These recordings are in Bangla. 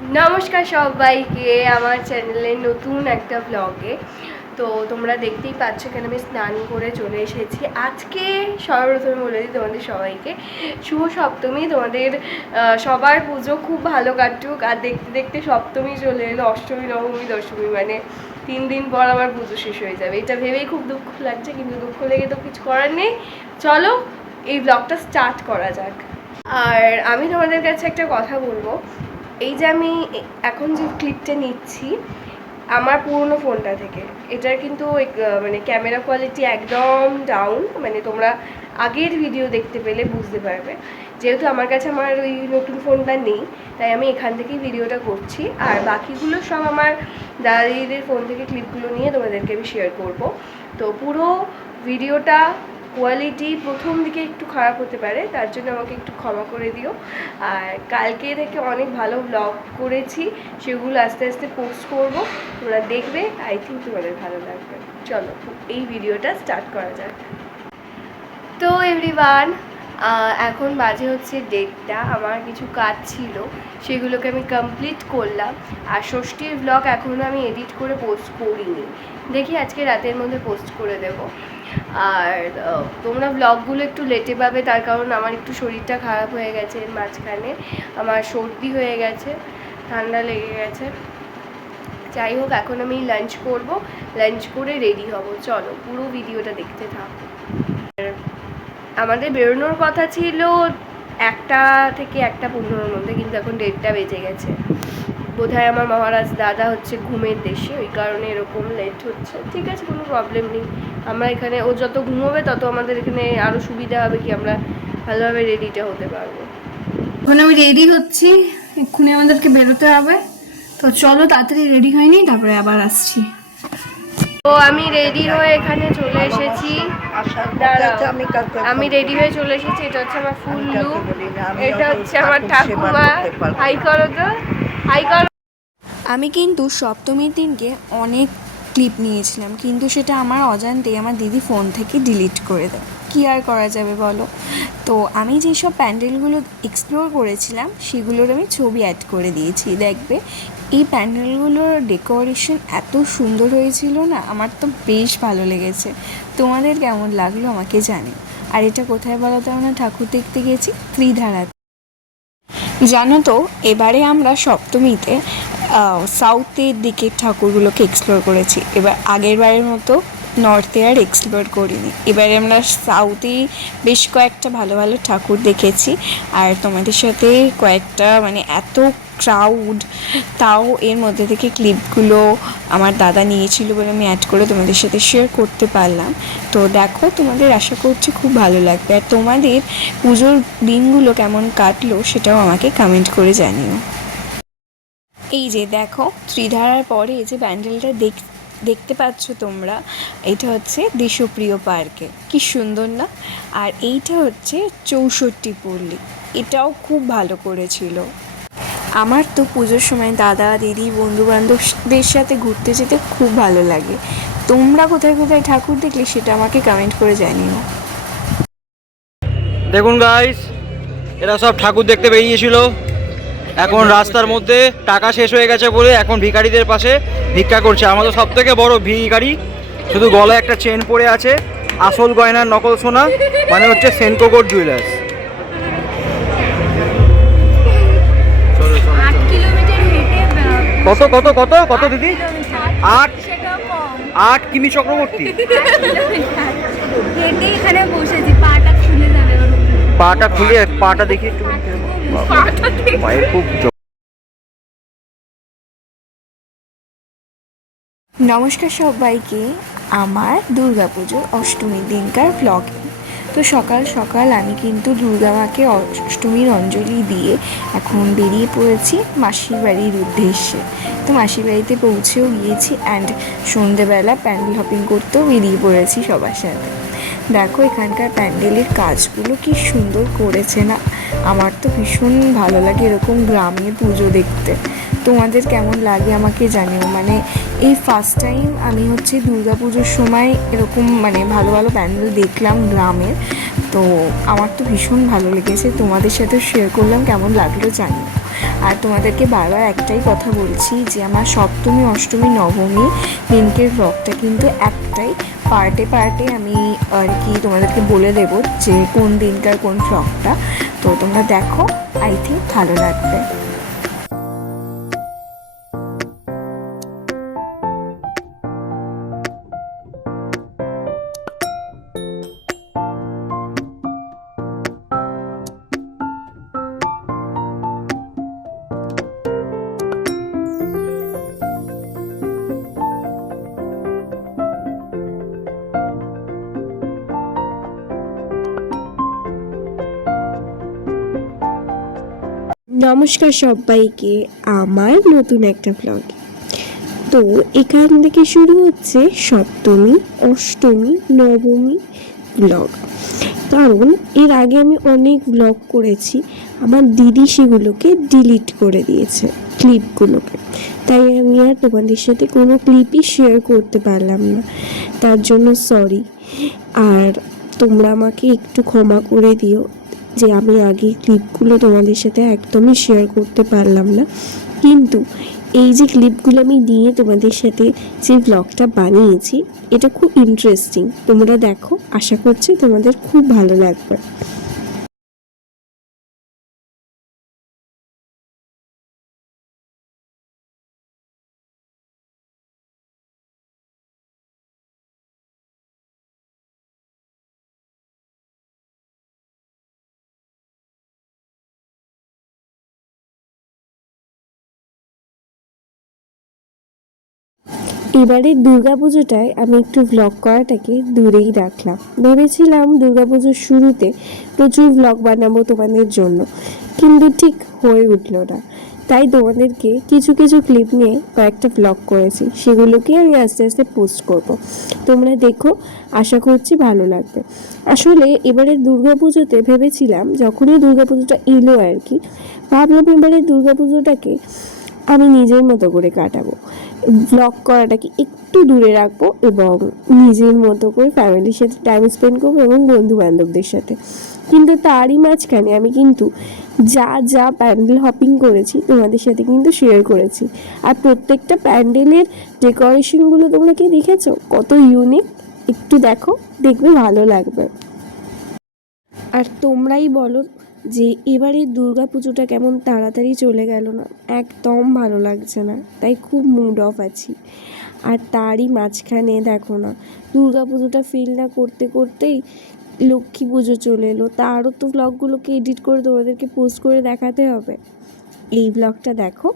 নমস্কার সবাইকে আমার চ্যানেলে নতুন একটা ব্লগে। তো তোমরা দেখতেই পাচ্ছ কেন আমি স্নান করে চলে এসেছি। আজকে সর্বপ্রথমে বলে দিই তোমাদের সবাইকে শুভ সপ্তমী। তোমাদের সবার পুজো খুব ভালো কাটুক। আর দেখতে দেখতে সপ্তমী চলে এলো, অষ্টমী নবমী দশমী, মানে 3 দিন পর আমার পুজো শেষ হয়ে যাবে। এটা ভেবেই খুব দুঃখ লাগছে, কিন্তু দুঃখ লেগে তো কিছু করার নেই। চলো এই ব্লগটা স্টার্ট করা যাক। আর আমি তোমাদের কাছে একটা কথা বলবো, এই যে আমি এখন যে ক্লিপটা নিচ্ছি আমার পুরনো ফোনটা থেকে, এটার কিন্তু মানে ক্যামেরা কোয়ালিটি একদম ডাউন। মানে তোমরা আগের ভিডিও দেখতে পেলে বুঝতে পারবে। যেহেতু আমার কাছে আমার ওই নতুন ফোনটা নেই, তাই আমি এখান থেকেই ভিডিওটা করছি। আর বাকিগুলো সব আমার দাদা দিদিদের ফোন থেকে ক্লিপগুলো নিয়ে তোমাদেরকে আমি শেয়ার করব। তো পুরো ভিডিওটা কোয়ালিটি প্রথম দিকে একটু খারাপ হতে পারে, তার জন্য আমাকে একটু ক্ষমা করে দিও। আর কালকে থেকে অনেক ভালো ব্লগ করেছি, সেগুলো আস্তে আস্তে পোস্ট করব, তোমরা দেখবে। আই থিঙ্ক তোমাদের ভালো লাগবে। চলো এই ভিডিওটা স্টার্ট করা যাক। তো এভরিওয়ান, এখন বাজে হচ্ছে 1:30। আমার কিছু কাজ ছিল, সেগুলোকে আমি কমপ্লিট করলাম। আর ষষ্ঠীর ব্লগ এখনও আমি এডিট করে পোস্ট করিনি, দেখি আজকে রাতের মধ্যে পোস্ট করে দেব। আর তোমরা ব্লগগুলো একটু লেটে পাবে, তার কারণ আমার একটু শরীরটা খারাপ হয়ে গেছে। এর মাঝখানে আমার সর্দি হয়ে গেছে, ঠান্ডা লেগে গেছে। যাই হোক, এখন আমি লাঞ্চ করব, লাঞ্চ করে রেডি হব। চলো পুরো ভিডিওটা দেখতে থাকো। আমাদের বেরোনোর কথা ছিল 1টা থেকে 1:15-র মধ্যে, কিন্তু এখন 1:30 বেজে গেছে। বোধহয় আমার মহারাজ দাদা হচ্ছে ঘুমের দেশে, ওই কারণে এরকম লেট হচ্ছে। ঠিক আছে, কোনো প্রবলেম নেই। আমরা এখানে, ও যত ঘুমোবে তত আমাদের এখানে আরও সুবিধা হবে, কি আমরা ভালোভাবে রেডিটা হতে পারবো। এখন আমি রেডি হচ্ছি, এক্ষুনি আমাদেরকে বেরোতে হবে। তো চলো তাড়াতাড়ি রেডি হয়নি, তারপরে আবার আসছি। তো আমি রেডি হয়ে এখানে চলে এসেছি। আমি রেডি হয়ে চলে এসেছি। এটা হচ্ছে আমার ফুল লুক, এটা হচ্ছে আমার ঠাকুমা। হাই করো তো, হাই করো। আমি কিন্তু সপ্তমীর দিনকে অনেক ক্লিপ নিয়েছিলাম, কিন্তু সেটা আমার অজান্তেই আমার দিদি ফোন থেকে ডিলিট করে দেয়। কী আর করা যাবে বলো। তো আমি যেসব প্যান্ডেলগুলো এক্সপ্লোর করেছিলাম সেগুলোর আমি ছবি অ্যাড করে দিয়েছি, দেখবে। এই প্যান্ডেলগুলোর ডেকোরেশন এত সুন্দর হয়েছিল না, আমার তো বেশ ভালো লেগেছে। তোমাদের কেমন লাগলো আমাকে জানিও। আর এটা কোথায় বলো তো, আমরা ঠাকুর দেখতে গেছি ত্রিধারা। জানো তো, এবারে আমরা সপ্তমীতে সাউথের দিকের ঠাকুরগুলোকে এক্সপ্লোর করেছি। এবার আগের বারের মতো নর্থে আর এক্সপ্লোর করিনি। এবারে আমরা সাউথেই বেশ কয়েকটা ভালো ভালো ঠাকুর দেখেছি। আর তোমাদের সাথে কয়েকটা, মানে এত ক্রাউড, তাও এর মধ্যে থেকে ক্লিপগুলো আমার দাদা নিয়েছিল বলে আমি অ্যাড করে তোমাদের সাথে শেয়ার করতে পারলাম। তো দেখো, তোমাদের আশা করছি খুব ভালো লাগবে। আর তোমাদের পুজোর দিনগুলো কেমন কাটলো সেটাও আমাকে কমেন্ট করে জানিও। এই যে দেখো, ত্রিধারার পরে এই যে প্যান্ডেলটা দেখতে পাচ্ছ তোমরা, এটা হচ্ছে দেশপ্রিয় পার্কে। কি সুন্দর না? আর এইটা হচ্ছে 64 পল্লী, এটাও খুব ভালো করেছিল। আমার তো পুজোর সময় দাদা দিদি বন্ধু বান্ধবদের সাথে ঘুরতে যেতে খুব ভালো লাগে। তোমরা কোথায় কোথায় ঠাকুর দেখলে সেটা আমাকে কমেন্ট করে জানিও। দেখুন গাইস, এরা সব ঠাকুর দেখতে বেরিয়েছিল। এখন রাস্তার মধ্যে টাকা শেষ হয়ে গেছে বলে এখন ভিখারিদের পাশে ভিক্ষা করছে। আমাদের সব থেকে বড় ভিখারি, শুধু গলায় একটা চেন পরে আছে, আসল গয়নার নকল সোনা, মানে হচ্ছে সেনকোগর জুয়েলার্স। কত কত কত কত দিদি? 8 কিমি চক্রবর্তী। এখানে বসেছি, পাটা খুলে যাবে। পাটা খুলে, পাটা দেখি একটু। পায়ে খুব। নমস্কার সবাইকে আমার দুর্গাপুজোর অষ্টমীর দিনকার ব্লগে। তো সকাল সকাল আমি কিন্তু দুর্গা মাকে অষ্টমীর অঞ্জলি দিয়ে এখন বেরিয়ে পড়েছি মাসির বাড়ির উদ্দেশ্যে। তো মাসির বাড়িতে পৌঁছেও গিয়েছি, অ্যান্ড সন্ধেবেলা প্যান্ডেল হপিং করতেও বেরিয়ে পড়েছি সবার সাথে। দেখো এখানকার প্যান্ডেলের কাজগুলো কি সুন্দর করেছে না? আমার তো ভীষণ ভালো লাগে এরকম গ্রামে পুজো দেখতে। তোমাদের কেমন লাগে আমাকে জানিও। মানে এই ফার্স্ট টাইম আমি হচ্ছে দুর্গা পুজোর সময় এরকম মানে ভালো ভালো প্যান্ডেল দেখলাম গ্রামের। তো আমার তো ভীষণ ভালো লেগেছে, তোমাদের সাথে শেয়ার করলাম, কেমন লাগলো জানিও। আর তোমাদেরকে বারবার একটাই কথা বলছি যে আমার সপ্তমী অষ্টমী নবমী দিনকের ব্লগটা কিন্তু একটাই পার্টে পার্টে আমি আর কি তোমাদেরকে বলে দেবো যে কোন দিনকার কোন ব্লগটা। তো তোমরা দেখো, আই থিঙ্ক ভালো লাগবে। নমস্কার সবাইকে আমার নতুন একটা ব্লগে। তো এখান থেকে শুরু হচ্ছে সপ্তমী অষ্টমী নবমী ব্লগ। কারণ এর আগে আমি অনেক ব্লগ করেছি, আমার দিদি সেগুলোকে ডিলিট করে দিয়েছে ক্লিপগুলোকে, তাই আমি আর তোমাদের সাথে কোনো ক্লিপই শেয়ার করতে পারলাম না, তার জন্য সরি। আর তোমরা আমাকে একটু ক্ষমা করে দিও যে আমি আগে ক্লিপগুলো তোমাদের সাথে একদমই শেয়ার করতে পারলাম না। কিন্তু এই যে ক্লিপগুলো আমি দিয়ে তোমাদের সাথে যে ব্লগটা বানিয়েছি, এটা খুব ইন্টারেস্টিং। তোমরা দেখো, আশা করছি তোমাদের খুব ভালো লাগবে। এবারে দুর্গাপুজোটায় আমি একটু ভ্লগ করাটাকে দূরেই রাখলাম। ভেবেছিলাম দুর্গাপুজোর শুরুতে প্রচুর ভ্লগ বানাবো তোমাদের জন্য, কিন্তু ঠিক হয়ে উঠলো না। তাই তোমাদেরকে কিছু কিছু ক্লিপ নিয়ে কয়েকটা ভ্লগ করেছি, সেগুলোকে আমি আস্তে আস্তে পোস্ট করব। তোমরা দেখো, আশা করছি ভালো লাগবে। আসলে এবারে দুর্গাপুজোতে ভেবেছিলাম, যখনই দুর্গাপুজোটা এলো আর কি, ভাবলাম এবারে দুর্গাপুজোটাকে আমি নিজের মতো করে কাটাবো, ব্লগ করাটাকে একটু দূরে রাখবো এবং নিজের মতো করে ফ্যামিলির সাথে টাইম স্পেন্ড করবো এবং বন্ধু বান্ধবদের সাথে। কিন্তু তারই মাঝখানে আমি কিন্তু যা যা প্যান্ডেল হপিং করেছি তোমাদের সাথে কিন্তু শেয়ার করেছি। আর প্রত্যেকটা প্যান্ডেলের ডেকোরেশনগুলো তোমরা কি দেখেছো, কত ইউনিক? একটু দেখো, দেখবে ভালো লাগবে। আর তোমরাই বলো যে এবারে দুর্গা পুজোটা কেমন তাড়াতাড়ি চলে গেল না, একদম ভালো লাগছে না, তাই খুব মুড অফ আছি। আর তারই মাঝখানে দেখো না, দুর্গা পুজোটা ফিল না করতে করতেই লক্ষ্মী পুজো চলে এলো, তারও তো ব্লগগুলোকে এডিট করে তোমাদেরকে পোস্ট করে দেখাতে হবে। এই ব্লগটা দেখো,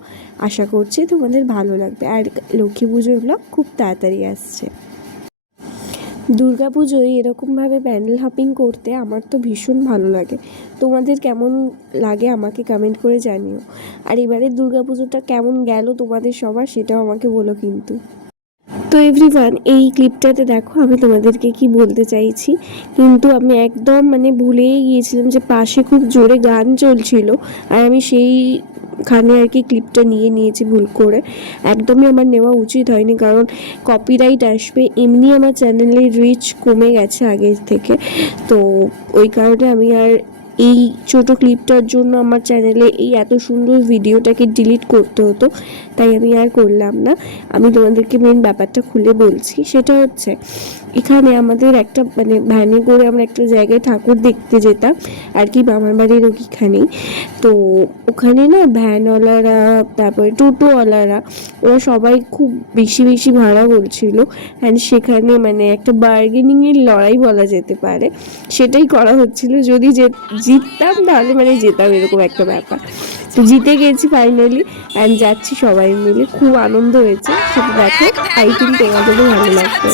আশা করছি তোমাদের ভালো লাগবে। আর লক্ষ্মী পুজোর ব্লগ খুব তাড়াতাড়ি আসছে। দুর্গাপুজোয় এরকমভাবে প্যান্ডেল হপিং করতে আমার তো ভীষণ ভালো লাগে। তোমাদের কেমন লাগে আমাকে কমেন্ট করে জানিও। আর এবারে দুর্গাপুজোটা কেমন গেল তোমাদের সবার, সেটাও আমাকে বলো কিন্তু। তো এভরিওয়ান, এই ক্লিপটাতে দেখো আমি তোমাদেরকে কি বলতে চাইছি, কিন্তু আমি একদম ভুলেই গিয়েছিলাম যে পাশে খুব জোরে গান চলছিল, আর আমি সেইখানে আর কি ক্লিপটা নিয়েছি ভুল করে। একদমই আমার নেওয়া উচিত হয়নি, কারণ কপিরাইট আসবে। এমনি আমার চ্যানেলের রিচ কমে গেছে আগের থেকে, তো ওই কারণে আমি আর এই ছোট ক্লিপটার জন্য আমার চ্যানেলে এই এত সুন্দর ভিডিওটাকে ডিলিট করতে হতো, তাই আমি আর করলাম না। আমি তোমাদেরকে মেন ব্যাপারটা খুলে বলছি, সেটা হচ্ছে এখানে আমাদের একটা ভ্যানে করে আমরা একটা জায়গায় ঠাকুর দেখতে যেতাম আর কি, মামার বাড়ির ওইখানেই। তো ওখানে না ভ্যানওয়ালারা, তারপরে টোটোওয়ালারা, ওরা সবাই খুব বেশি বেশি ভাড়া বলছিল। অ্যান্ড সেখানে একটা বার্গেনিংয়ের লড়াই বলা যেতে পারে, সেটাই করা হচ্ছিল। যদি জিততাম তাহলে যেতাম, এরকম একটা ব্যাপার। তো জিতে গেছি ফাইনালি, অ্যান্ড যাচ্ছি সবাই মিলে, খুব আনন্দ হয়েছে। সেটা দেখো, আই থিঙ্ক তোমাদেরও ভালো লাগবে।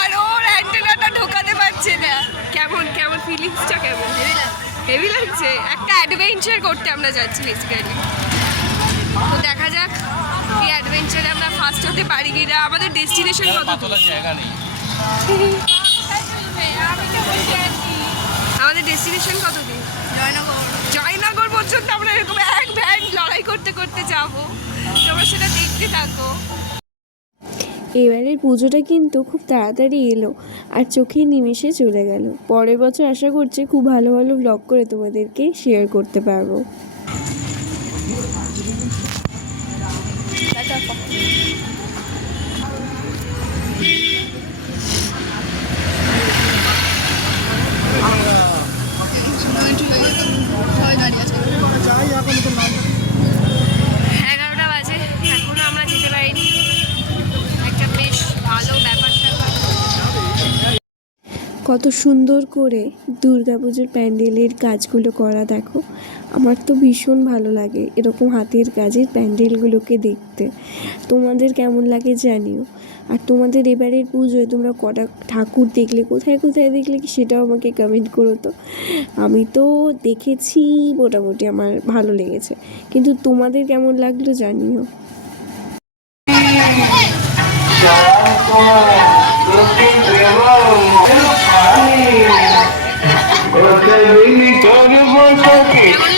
আর ওর অ্যান্টেনাটা ঢোকাতে পারছে না। কেমন কেমন ফিলিংসটা কেমন? হেভি লাগছে। একটা অ্যাডভেঞ্চার করতে আমরা যাচ্ছি বেসিক্যালি। তো দেখা যাক এই অ্যাডভেঞ্চারে আমরা ফার্স্ট হতে পারি কিনা। আমাদের ডেস্টিনেশন কত? আমাদের ডেস্টিনেশন কত দিন? জয়নগর পর্যন্ত আমরা এরকম এক ভ্যান লড়াই করতে করতে যাবো, তোমরা সেটা দেখতে থাকো। এবারের পুজোটা কিন্তু খুব তাড়াতাড়ি এলো আর চোখের নিমেষে চলে গেল। পরের বছর আশা করছি খুব ভালো ভালো ব্লগ করে তোমাদেরকে শেয়ার করতে পারবো। এগারোটা বাজে, এখনো আমরা যেতে পারিনি। একটা বেশ ভালো ব্যাপার স্যাপার। কত সুন্দর করে দুর্গাপুজোর প্যান্ডেলের কাজগুলো করা দেখো। আমার তো ভীষণ ভালো লাগে এরকম হাতের কাজের প্যান্ডেলগুলোকে দেখতে। তোমাদের কেমন লাগে জানিও। আর তোমাদের এবারের পুজোয় তোমরা কটা ঠাকুর দেখলে, কোথায় কোথায় দেখলে কি সেটাও আমাকে কমেন্ট করো তো। আমি তো দেখেছি, মোটামুটি আমার ভালো লেগেছে, কিন্তু তোমাদের কেমন লাগলো জানিও। কেমন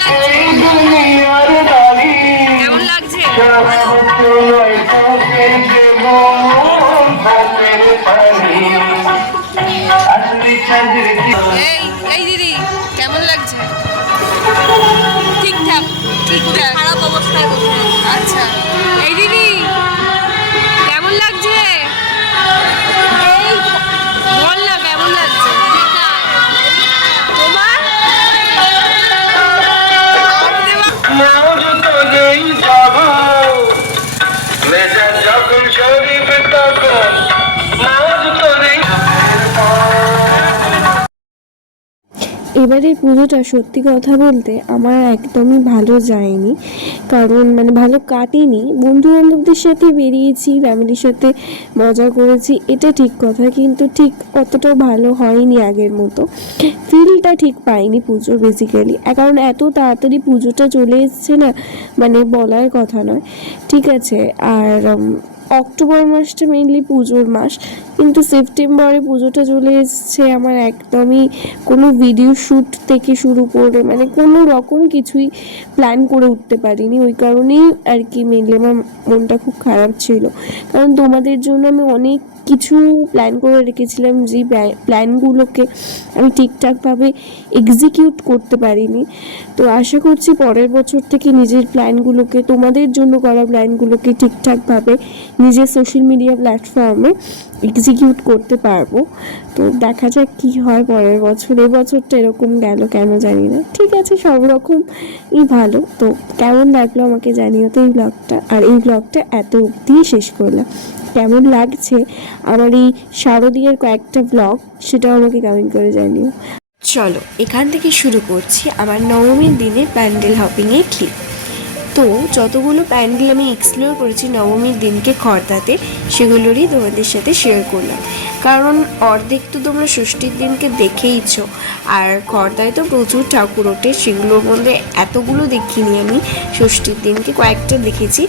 লাগছে? এই দিদি কেমন লাগছে? ঠিকঠাক, ঠিকঠাক, খারাপ অবস্থায় বসে। আচ্ছা, এই দিদি কেমন লাগছে? এই বল না কেমন লাগছে তোমার? এবারের পুজোটা সত্যি কথা বলতে আমার একদমই ভালো যায়নি, কারণ মানে ভালো কাটেনি। বন্ধু বান্ধবদের সাথে বেরিয়েছি, ফ্যামিলির সাথে মজা করেছি, এটা ঠিক কথা, কিন্তু ঠিক অতটা ভালো হয়নি আগের মতো। ফিলটা ঠিক পাইনি পুজোর বেসিক্যালি, কারণ এত তাড়াতাড়ি পুজোটা চলে এসছে না, মানে বলার কথা নয়। ঠিক আছে, আর অক্টোবর মাসটা মেইনলি পুজোর মাস, কিন্তু সেপ্টেম্বরে পুজোটা চলে এসছে। আমার একদমই কোনো ভিডিও শ্যুট থেকে শুরু করে মানে কোনো রকম কিছুই প্ল্যান করে উঠতে পারিনি। ওই কারণেই আর কি মেনলি আমার মনটা খুব খারাপ ছিল, কারণ তোমাদের জন্য আমি অনেক কিছু প্ল্যান করে রেখেছিলাম, যে প্ল্যানগুলোকে আমি ঠিকঠাকভাবে এক্সিকিউট করতে পারিনি। তো আশা করছি পরের বছর থেকে নিজের প্ল্যানগুলোকে, তোমাদের জন্য করা প্ল্যানগুলোকে ঠিকঠাকভাবে নিজের সোশ্যাল মিডিয়া প্ল্যাটফর্মে এক্সিকিউট করতে পারবো। তো দেখা যাক কী হয় পরের বছর। এবছরটা এরকম গেল কেন জানি না। ঠিক আছে, সব রকমই ভালো। তো কেমন লাগলো আমাকে জানিও তো এই ব্লগটা, আর এই ব্লগটা এত অবধি শেষ করলাম। কেমন লাগছে আমার এই শারদীয়ার কয়েকটা ব্লগ, সেটাও আমাকে কমেন্ট করে জানিও। চলো এখান থেকে শুরু করছি আমার নবমীর দিনের প্যান্ডেল হপিংয়ের ক্লিপ। তো যতগুলো প্যান্ডেল আমি এক্সপ্লোর করেছি নবমীর দিনকে খড়দাতে, সেগুলোরই তোমাদের সাথে শেয়ার করলাম। কারণ অর্ধেক তো তোমরা ষষ্ঠীর দিনকে দেখেইছো, আর খড়দায় তো প্রচুর ঠাকুর ওঠে, সেগুলোর মধ্যে এতগুলো দেখিনি আমি। ষষ্ঠীর দিনকে কয়েকটা দেখেছি,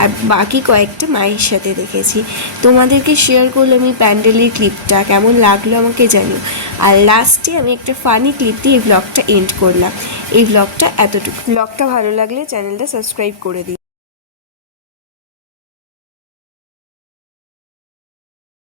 আর বাকি কয়েকটা মায়ের সাথে দেখেছি। তোমাদেরকে শেয়ার করলাম এই প্যান্ডেলের ক্লিপটা, কেমন লাগলো আমাকে জানিও। আর লাস্টে আমি একটা ফানি ক্লিপ দিয়ে এই ব্লগটা এন্ড করলাম। এই ব্লগটা এতটুকু। ব্লগটা ভালো লাগলে চ্যানেলটা সাবস্ক্রাইব করে দিই।